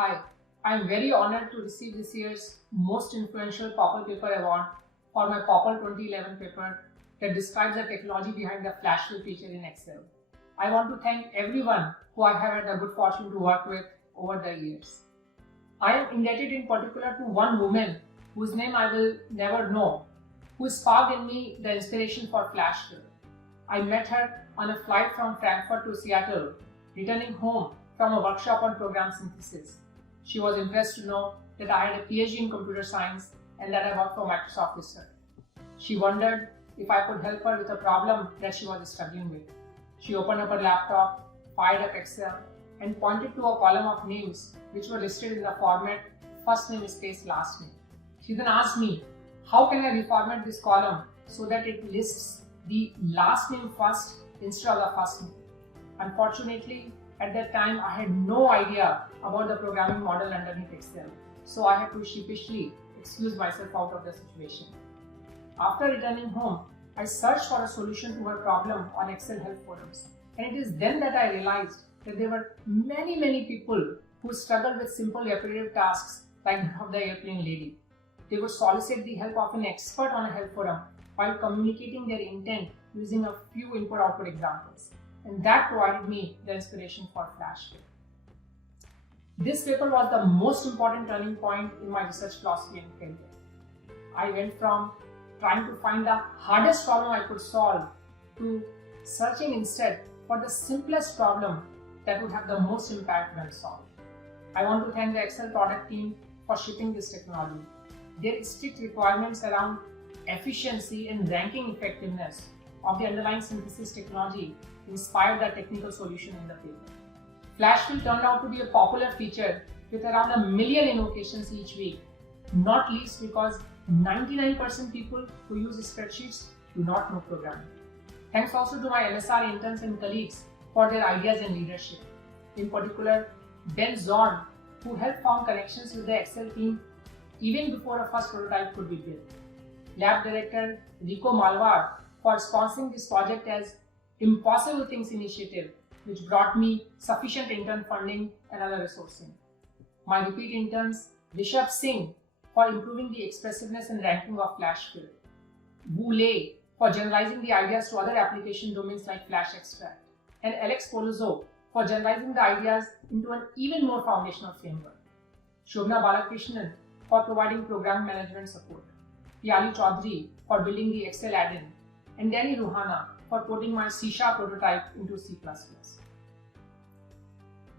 Hi, I am very honored to receive this year's Most Influential Popple Paper Award for my Popple 2011 paper that describes the technology behind the flash fill feature in Excel. I want to thank everyone who I have had the good fortune to work with over the years. I am indebted in particular to one woman whose name I will never know, who sparked in me the inspiration for flash fill. I met her on a flight from Frankfurt to Seattle, returning home from a workshop on program synthesis. She was impressed to know that I had a PhD in computer science and that I worked for Microsoft Research. She wondered if I could help her with a problem that she was struggling with. She opened up her laptop, fired up Excel, and pointed to a column of names which were listed in the format first name space last name. She then asked me, how can I reformat this column so that it lists the last name first instead of the first name? Unfortunately, at that time, I had no idea about the programming model underneath Excel, so I had to sheepishly excuse myself out of the situation. After returning home, I searched for a solution to her problem on Excel help forums, and it is then that I realized that there were many people who struggled with simple repetitive tasks like that of the airplane lady. They would solicit the help of an expert on a help forum while communicating their intent using a few input-output examples. And that provided me the inspiration for flash fill. This paper was the most important turning point in my research philosophy and career. I went from trying to find the hardest problem I could solve to searching instead for the simplest problem that would have the most impact when solved. I want to thank the Excel product team for shipping this technology. Their strict requirements around efficiency and ranking effectiveness of the underlying synthesis technology inspired the technical solution in the paper. Flash fill turned out to be a popular feature with around 1 million invocations each week, not least because 99% people who use spreadsheets do not know programming. Thanks also to my MSR interns and colleagues for their ideas and leadership. In particular, Ben Zorn, who helped form connections with the Excel team even before a first prototype could be built. Lab director Rico Malvar for sponsoring this project as Impossible Things Initiative, which brought me sufficient intern funding and other resourcing. My repeat interns Rishabh Singh for improving the expressiveness and ranking of flash fill, Wu Lei for generalizing the ideas to other application domains like Flash Extract, and Alex Polozzo for generalizing the ideas into an even more foundational framework. Shobna Balakrishnan for providing program management support, Piyali Chaudhary for building the Excel add-in, and Danny Ruhana for coding my C# prototype into C++.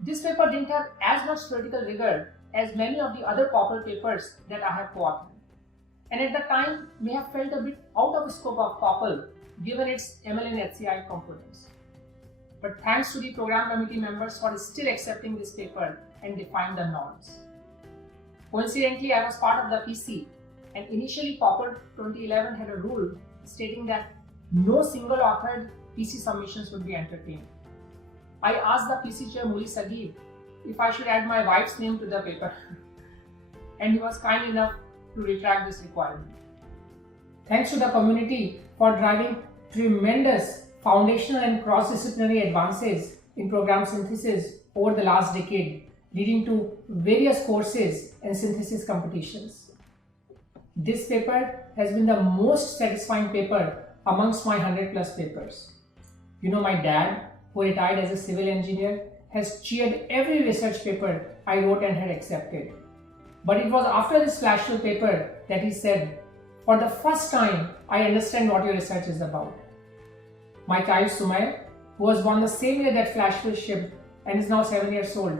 This paper didn't have as much theoretical rigor as many of the other Popple papers that I have co-authored, and at the time may have felt a bit out of scope of Popple given its ML and HCI components. But thanks to the program committee members for still accepting this paper and define the norms. Coincidentally, I was part of the PC, and initially Popple 2011 had a rule stating that no single authored PC submissions would be entertained. I asked the PC chair Muli Sagib if I should add my wife's name to the paper, and he was kind enough to retract this requirement. Thanks to the community for driving tremendous foundational and cross-disciplinary advances in program synthesis over the last decade, leading to various courses and synthesis competitions. This paper has been the most satisfying paper amongst my 100+ papers. You know, my dad, who retired as a civil engineer, has cheered every research paper I wrote and had accepted. But it was after this flash fill paper that he said, "For the first time, I understand what your research is about." My child Sumay, who was born the same year that flash fill shipped and is now 7 years old,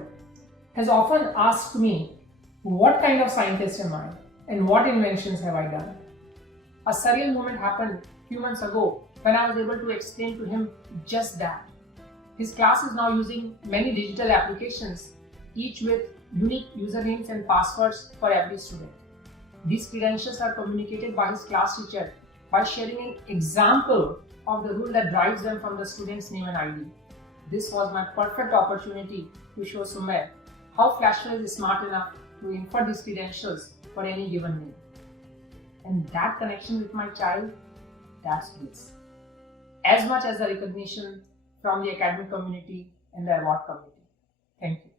has often asked me, what kind of scientist am I and what inventions have I done? A surreal moment happened a few months ago when I was able to explain to him just that. His class is now using many digital applications, each with unique usernames and passwords for every student. These credentials are communicated by his class teacher by sharing an example of the rule that drives them from the student's name and ID. This was my perfect opportunity to show Sumay how FlashFill is smart enough to infer these credentials for any given name. And that connection with my child, that's bliss. As much as the recognition from the academic community and the award committee. Thank you.